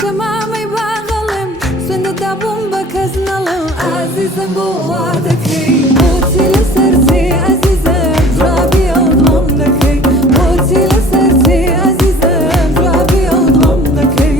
شمامي باغلم سند دابم بكز نلم عزيزم بوادكي بوتي لسرتي عزيزم رابي وضمنكي بوتي لسرتي عزيزم رابي وضمنكي